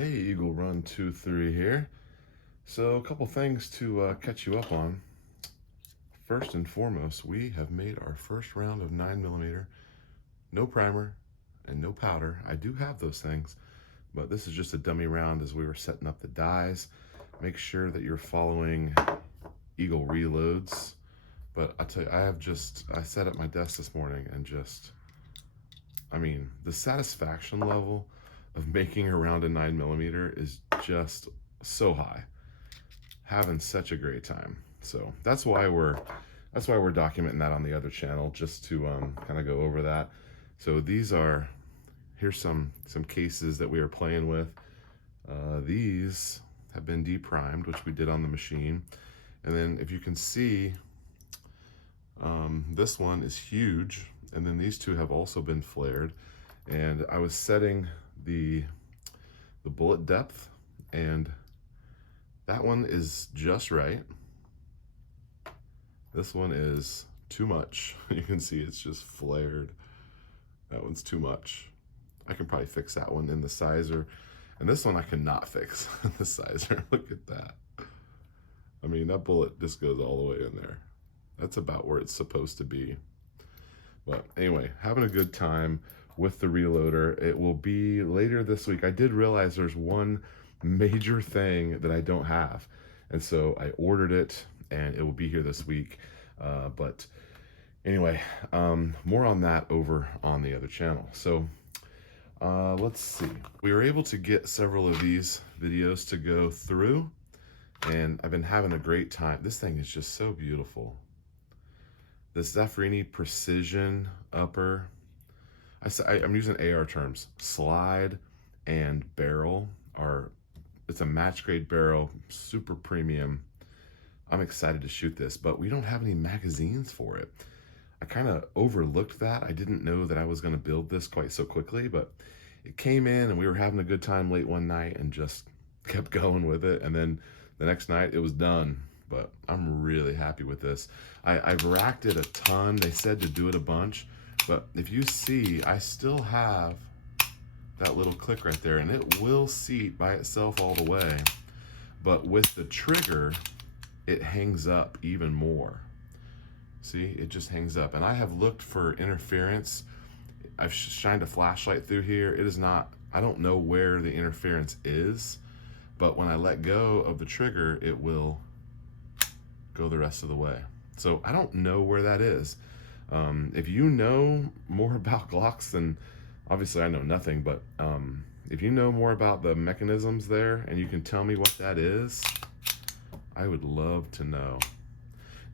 Hey, Eagle Run 23 here. So a couple things to catch you up on. First and foremost, we have made our first round of 9mm, no primer and no powder. I do have those things, but this is just a dummy round as we were setting up the dies. Make sure that you're following Eagle reloads. But I'll tell you, I sat at my desk this morning and the satisfaction level of making a round of 9mm is just so high. Having such a great time. So that's why we're documenting that on the other channel, just to kind of go over that. So here's some cases that we are playing with. These have been deprimed, which we did on the machine. And then if you can see, this one is huge, and then these two have also been flared. And I was setting the bullet depth, and that one is just right. This one is too much. You can see it's just flared. That one's too much. I can probably fix that one in the sizer. And this one I cannot fix in the sizer. Look at that. I mean, that bullet just goes all the way in there. That's about where it's supposed to be. But anyway, having a good time with the reloader. It will be later this week. I did realize there's one major thing that I don't have, and so I ordered it, and it will be here this week. But anyway, more on that over on the other channel. So let's see. We were able to get several of these videos to go through, and I've been having a great time. This thing is just so beautiful. The Zaffirini Precision Upper, I'm using AR terms. Slide and barrel it's a match grade barrel, super premium. I'm excited to shoot this, but we don't have any magazines for it. I kind of overlooked that. I didn't know that I was going to build this quite so quickly, but it came in and we were having a good time late one night and just kept going with it. And then the next night it was done. But I'm really happy with this. I've racked it a ton. They said to do it a bunch, but if you see, I still have that little click right there, and it will seat by itself all the way. But with the trigger, it hangs up even more. See, it just hangs up. And I have looked for interference. I've shined a flashlight through here. It is not, I don't know where the interference is, but when I let go of the trigger, it will go the rest of the way. So I don't know where that is. If you know more about Glocks, then obviously I know nothing, but if you know more about the mechanisms there and you can tell me what that is, I would love to know.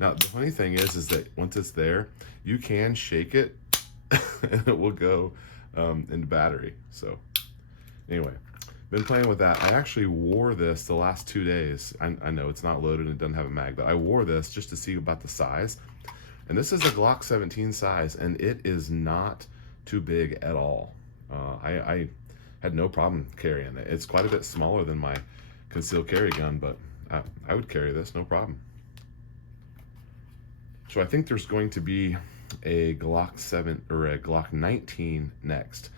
Now, the funny thing is that once it's there, you can shake it and it will go into battery. So anyway, been playing with that. I actually wore this the last 2 days. I know it's not loaded and it doesn't have a mag, but I wore this just to see about the size. And this is a Glock 17 size, and it is not too big at all. I had no problem carrying it. It's quite a bit smaller than my concealed carry gun, but I would carry this, no problem. So I think there's going to be a Glock 7 or a Glock 19 next.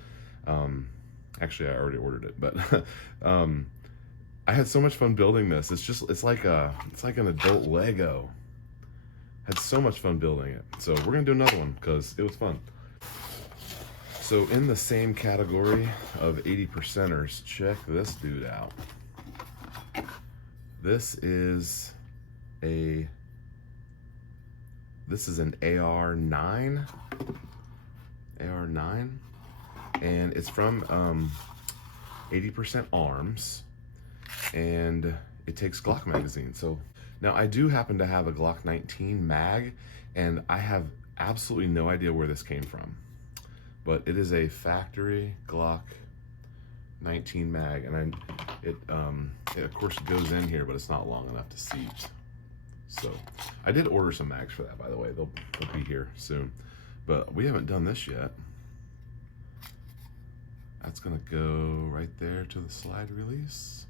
Actually, I already ordered it, but I had so much fun building this. It's like an adult Lego. Had so much fun building it. So we're gonna do another one because it was fun. So in the same category of 80%ers, check this dude out. This is an AR9, and it's from 80% Arms, and it takes Glock magazine. So now I do happen to have a Glock 19 mag, and I have absolutely no idea where this came from, but it is a factory Glock 19 mag, and it of course goes in here, but it's not long enough to seat. So I did order some mags for that, by the way. They'll be here soon, but we haven't done this yet. That's gonna go right there to the slide release.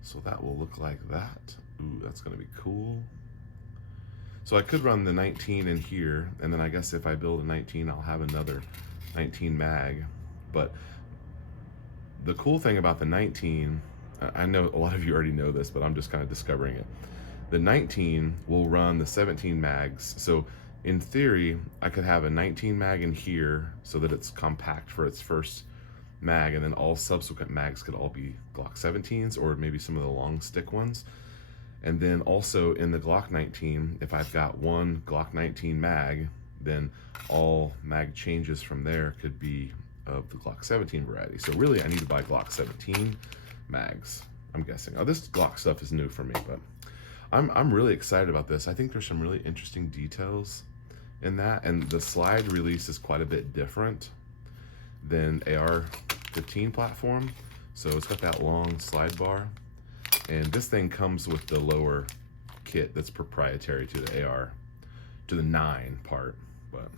So that will look like that. Ooh, that's gonna be cool. So I could run the 19 in here, and then I guess if I build a 19, I'll have another 19 mag. But The cool thing about the 19, I know a lot of you already know this, but I'm just kind of discovering it. The 19 will run the 17 mags. So in theory, I could have a 19 mag in here so that it's compact for its first mag, and then all subsequent mags could all be Glock 17s or maybe some of the long stick ones. And then also in the Glock 19, if I've got one Glock 19 mag, then all mag changes from there could be of the Glock 17 variety. So really I need to buy Glock 17 mags, I'm guessing. Oh, this Glock stuff is new for me, but I'm really excited about this. I think there's some really interesting details in that, and the slide release is quite a bit different than AR-15 platform. So it's got that long slide bar, and this thing comes with the lower kit that's proprietary to the AR, to the 9 part. But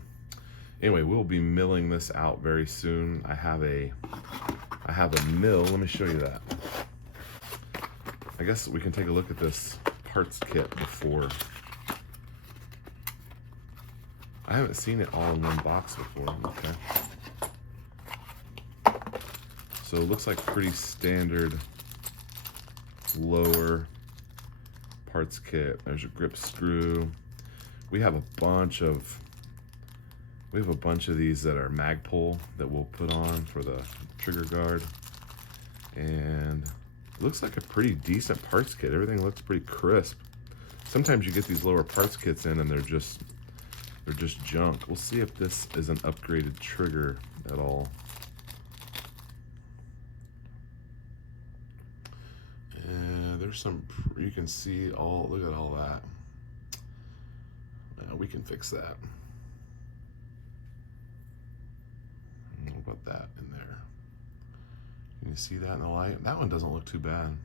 anyway, we'll be milling this out very soon. I have a mill. Let me show you that. I guess we can take a look at this parts kit before. I haven't seen it all in one box before. Okay. So it looks like pretty standard lower parts kit. There's a grip screw. We have a bunch of these that are mag pull that we'll put on for the trigger guard. And it looks like a pretty decent parts kit. Everything looks pretty crisp. Sometimes you get these lower parts kits in and they're just junk. We'll see if this is an upgraded trigger at all. And there's some, you can see all, look at all that. We can fix that. What about that in there? Can you see that in the light? That one doesn't look too bad.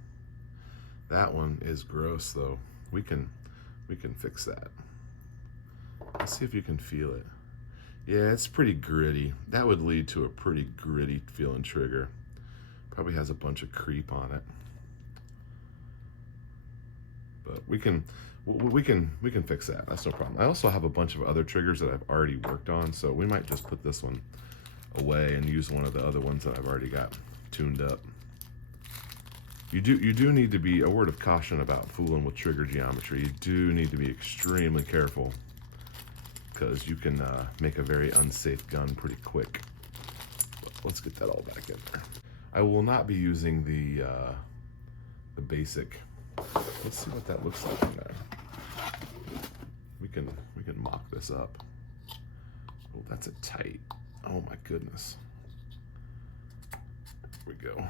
That one is gross though. We can fix that. Let's see if you can feel it. Yeah, it's pretty gritty. That would lead to a pretty gritty feeling trigger. Probably has a bunch of creep on it. But we can fix that. That's no problem. I also have a bunch of other triggers that I've already worked on, so we might just put this one away and use one of the other ones that I've already got tuned up. You do need to be, a word of caution about fooling with trigger geometry. You do need to be extremely careful, because you can make a very unsafe gun pretty quick. But let's get that all back in there. I will not be using the basic. Let's see what that looks like in there. We can mock this up. Oh, that's a tight. Oh my goodness. Here we go.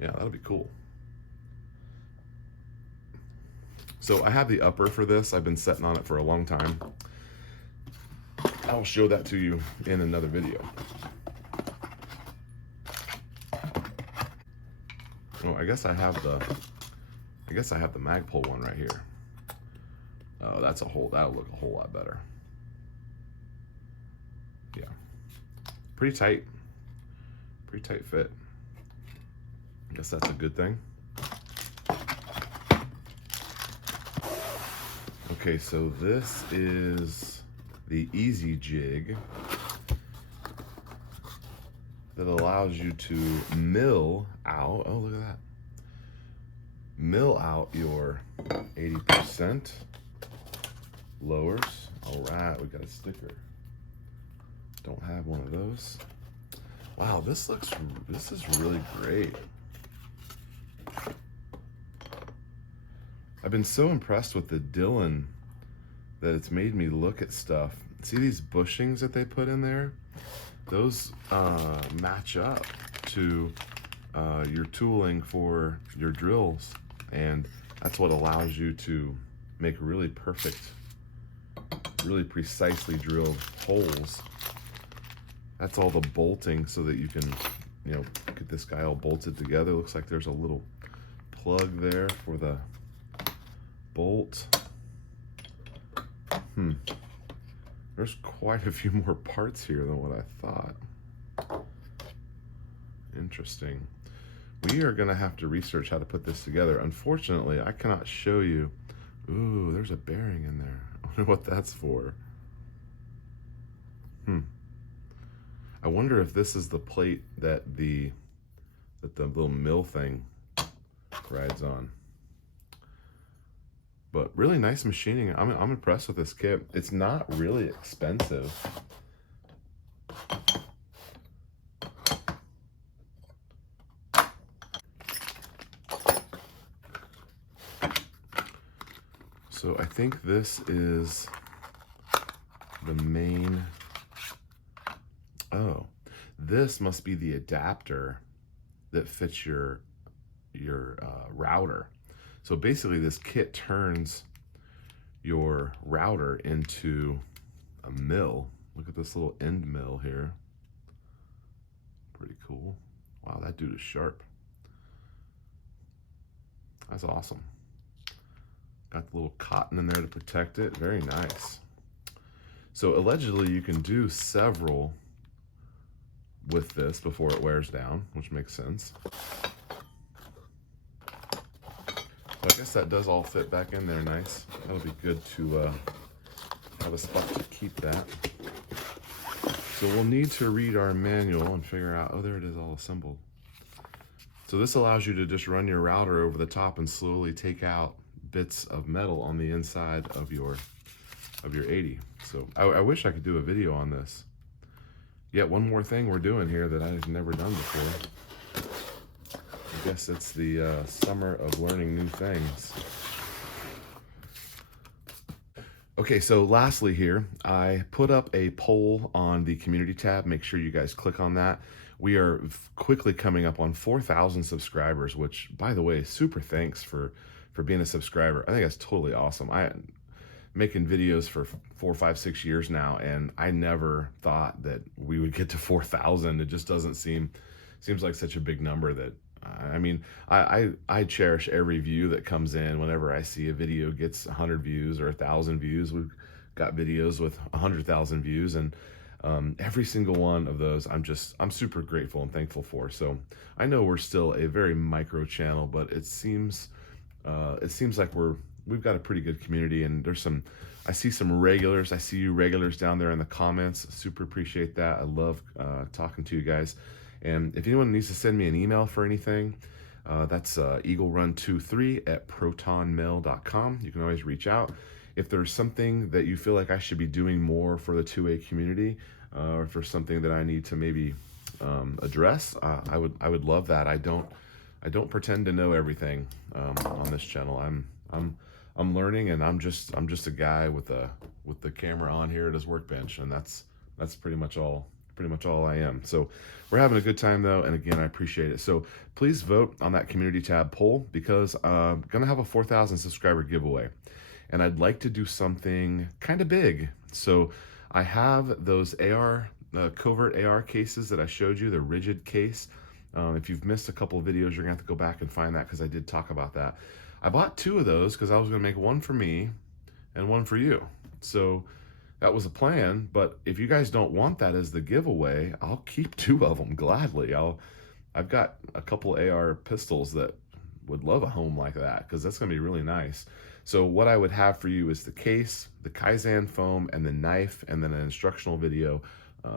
Yeah, that'll be cool. So I have the upper for this. I've been setting on it for a long time. I'll show that to you in another video. Oh, I guess I have the Magpul one right here. Oh, that'll look a whole lot better. Yeah, pretty tight fit. I guess that's a good thing. Okay, so this is the Easy Jig that allows you to mill out, oh look at that, mill out your 80% lowers. All right, we got a sticker. Don't have one of those. Wow, this is really great. I've been so impressed with the Dylan that it's made me look at stuff. See these bushings that they put in there? Those match up to your tooling for your drills, and that's what allows you to make really perfect, really precisely drilled holes. That's all the bolting so that you can, you know, get this guy all bolted together. Looks like there's a little plug there for the bolt. There's quite a few more parts here than what I thought. Interesting. We are gonna have to research how to put this together. Unfortunately, I cannot show you. Ooh, there's a bearing in there. I wonder what that's for. I wonder if this is the plate that the little mill thing rides on. But really nice machining. I'm impressed with this kit. It's not really expensive. So I think this is the main, oh, this must be the adapter that fits your router. So basically this kit turns your router into a mill. Look at this little end mill here. Pretty cool. Wow, that dude is sharp. That's awesome. Got the little cotton in there to protect it. Very nice. So allegedly you can do several with this before it wears down, which makes sense. So I guess that does all fit back in there nice. That'll be good to have a spot to keep that. So we'll need to read our manual and figure out, oh, there it is all assembled. So this allows you to just run your router over the top and slowly take out bits of metal on the inside of your 80. So I wish I could do a video on this. Yet one more thing we're doing here that I've never done before. I guess it's the summer of learning new things. Okay, so lastly here, I put up a poll on the community tab. Make sure you guys click on that. We are quickly coming up on 4,000 subscribers, which, by the way, super thanks for being a subscriber. I think that's totally awesome. I'm making videos for 4, 5, 6 years now, and I never thought that we would get to 4,000. It just doesn't seems like such a big number that, I mean, I cherish every view that comes in. Whenever I see a video gets 100 views or 1,000 views, we've got videos with 100,000 views, and every single one of those I'm super grateful and thankful for. So I know we're still a very micro channel, but it seems like we've got a pretty good community, and I see some regulars. I see you regulars down there in the comments. Super appreciate that. I love talking to you guys. And if anyone needs to send me an email for anything, that's eaglerun23@protonmail.com. You can always reach out. If there's something that you feel like I should be doing more for the 2A community, or if there's something that I need to maybe address, I would love that. I don't pretend to know everything on this channel. I'm learning, and I'm just a guy with the camera on here at his workbench, and that's pretty much all I am. So we're having a good time though, and again, I appreciate it. So please vote on that community tab poll, because I'm gonna have a 4,000 subscriber giveaway, and I'd like to do something kind of big. So I have those covert AR cases that I showed you, the rigid case. If you've missed a couple of videos, you're gonna have to go back and find that, because I did talk about that. I bought 2 of those because I was gonna make one for me and one for you. So that was a plan, but if you guys don't want that as the giveaway, I'll keep 2 of them gladly. I've got a couple AR pistols that would love a home like that, because that's gonna be really nice. So what I would have for you is the case, the Kaizen foam, and the knife, and then an instructional video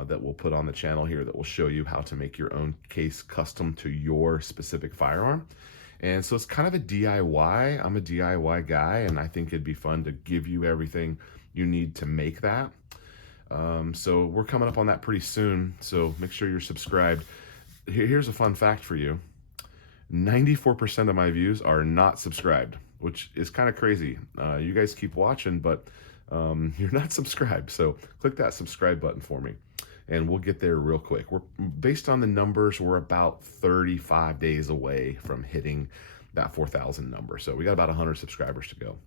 that we'll put on the channel here that will show you how to make your own case custom to your specific firearm. And so it's kind of a DIY. I'm a DIY guy, and I think it'd be fun to give you everything you need to make that. So we're coming up on that pretty soon, so make sure you're subscribed. Here's a fun fact for you. 94% of my views are not subscribed, which is kind of crazy. You guys keep watching, but you're not subscribed. So click that subscribe button for me, and we'll get there real quick. Based on the numbers, we're about 35 days away from hitting that 4,000 number. So we got about 100 subscribers to go.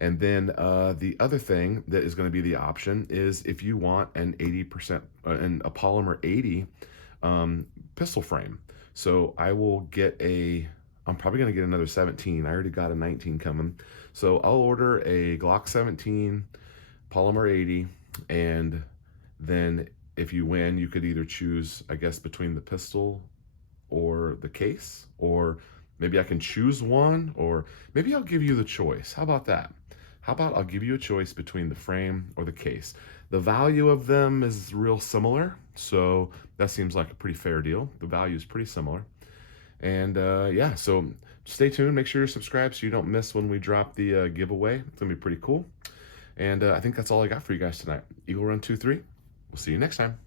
And then the other thing that is going to be the option is if you want an 80% and a polymer 80 pistol frame. So I will get I'm probably going to get another 17. I already got a 19 coming. So I'll order a Glock 17 polymer 80, and then if you win, you could either choose, I guess, between the pistol or the case, or maybe I can choose one, or maybe I'll give you the choice. How about that? How about I'll give you a choice between the frame or the case? The value of them is real similar, so that seems like a pretty fair deal. The value is pretty similar. And yeah, so stay tuned. Make sure you're subscribed so you don't miss when we drop the giveaway. It's gonna be pretty cool. And I think that's all I got for you guys tonight. Eagle Run 2-3. We'll see you next time.